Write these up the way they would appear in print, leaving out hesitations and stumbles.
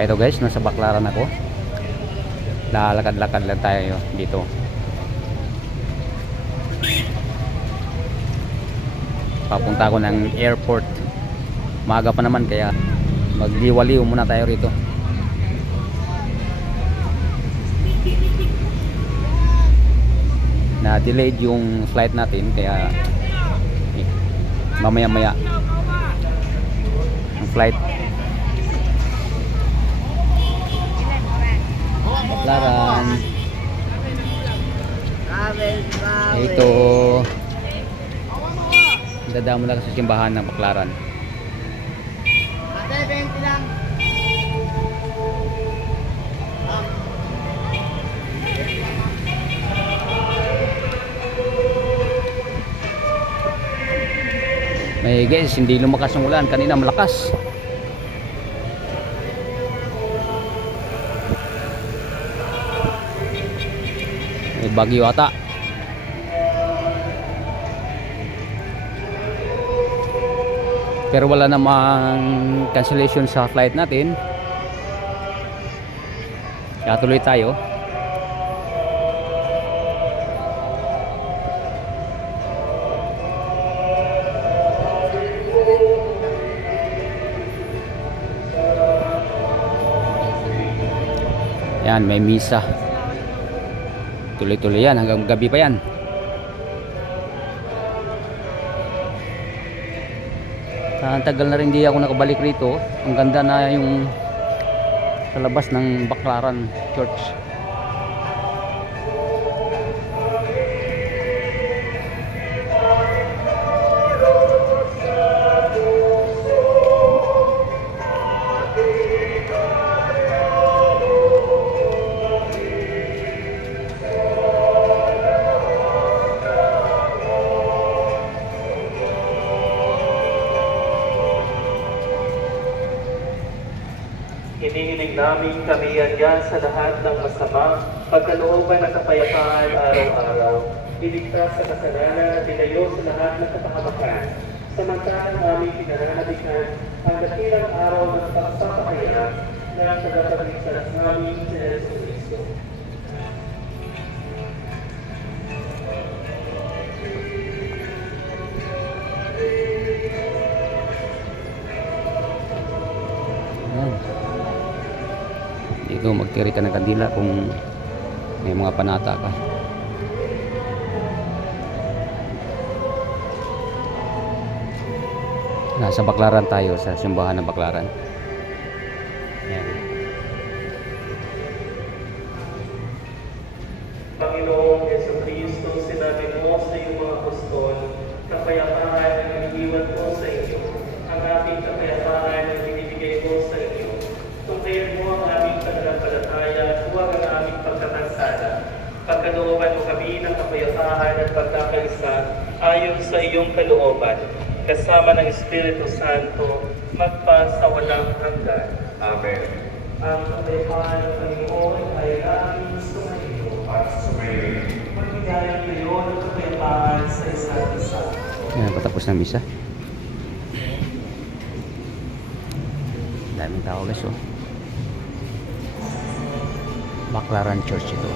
Ito guys, nasa Baclaran ako. Lalakad-lakad lang tayo dito. Papunta ako ng airport. Maaga pa naman kaya magliwaliw muna tayo rito. Na-delayed yung flight natin kaya mamaya-maya ang flight. Baclaran. Ito. Dadaan mo lang sa simbahan ng Baclaran. May guys, hindi lumakas ang ulan. Kanina malakas. May bagyo ata. Pero wala namang cancellation sa flight natin. Kaya tuloy tayo. Yan, may misa. Tuloy-tuloy yan hanggang gabi pa yan. Ang tagal na rin di ako nakabalik rito. Ang ganda na yung sa labas ng Baclaran Church. Hinihiling namin kamiyanya sa lahat ng masama, pagkalooban at kapayapaan araw-araw. Iligtas sa kasalanan at ilayo sa lahat ng kapahamakan. Samantalang aming pinananabikan ang dakilang araw ng pagpapahayag na tagapagligtas namin sa Yesu Cristo. Dito magtiri ka ng kandila kung may mga panata ka. Nasa Baclaran tayo, sa simbahan ng Baclaran. Ayan. Panginoong Yesu Cristo, sinabi mo sa iyong mga apostol, kapayapaan ang iniwan ko sa inyo. Ang ating kapayapaan ang binibigay ko sa inyo. Tungkayan mo ang aming pananampalataya, huwag ang aming pagkatansala. Pagkalooban mo kami ng kapayapaan at pagkakaisa ayon sa iyong kalooban, kasama ng Espiritu Santo, magpa sa walang hanggan. Amen. Ang kapayapaan ng Panginoon ay aming sumayo at sumayo. Magbigayan kayo ng kapayapaan sa isa't isa. Yan, patapos ng misa. Daming tao guys, oh. Baclaran Church ito.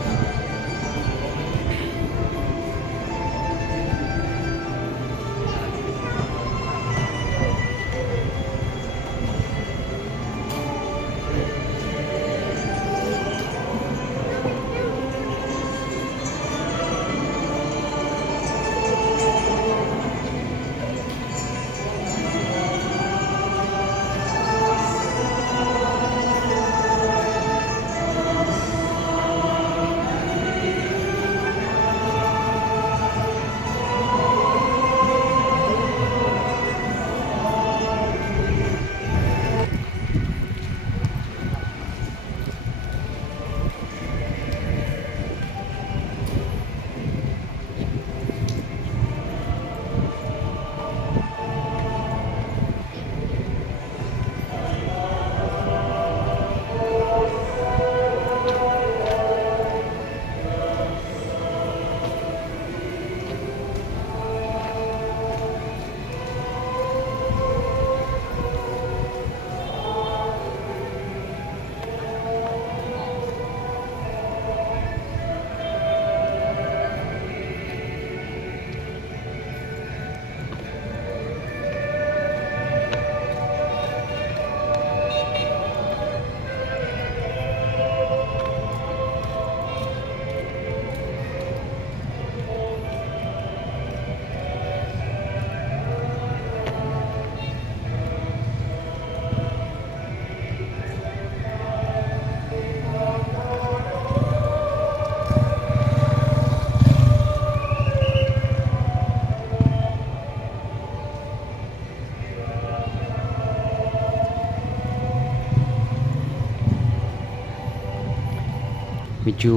medyo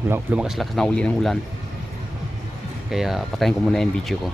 lumakas-lakas na uli ng ulan, kaya patayin ko muna yung video ko.